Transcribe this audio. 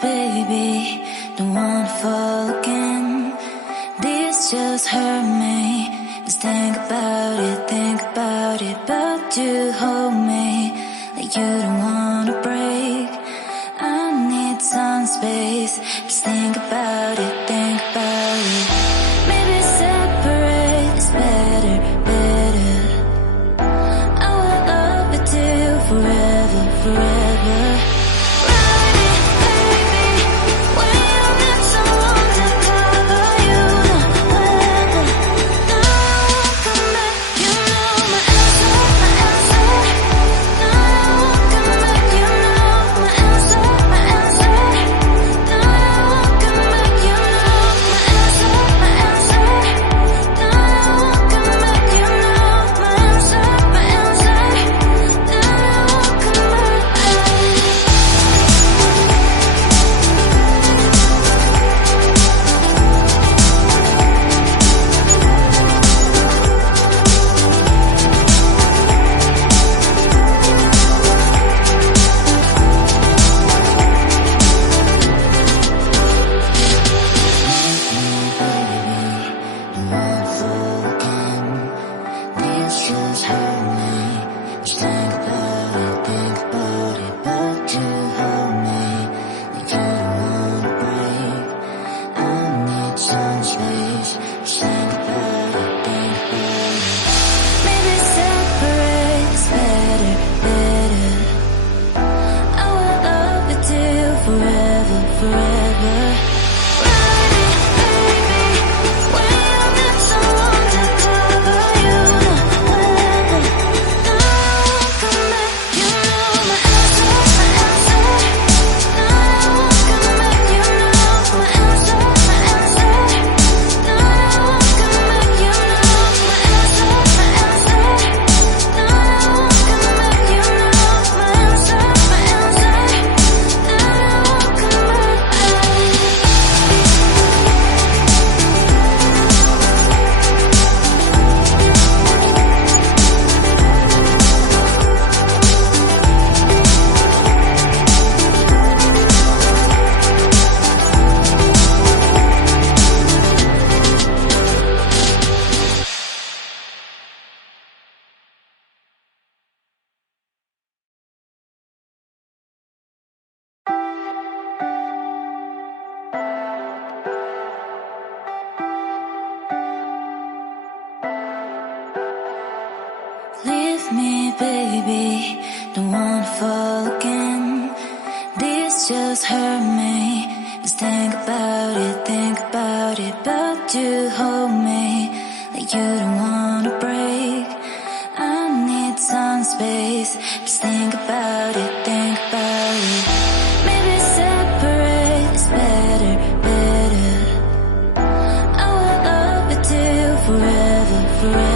baby, don't wanna fall again. This just hurt me. Just think about it, but you hold me like you don't wanna break. I need some space. Just think about it, maybe separate is better, better. I will love you till forever, forever. Leave me, baby, don't wanna fall again. This just hurt me. Just think about it, but you hold me like you don't wanna break. I need some space. Just think about it, maybe separate is better, better. I will love you till forever, forever.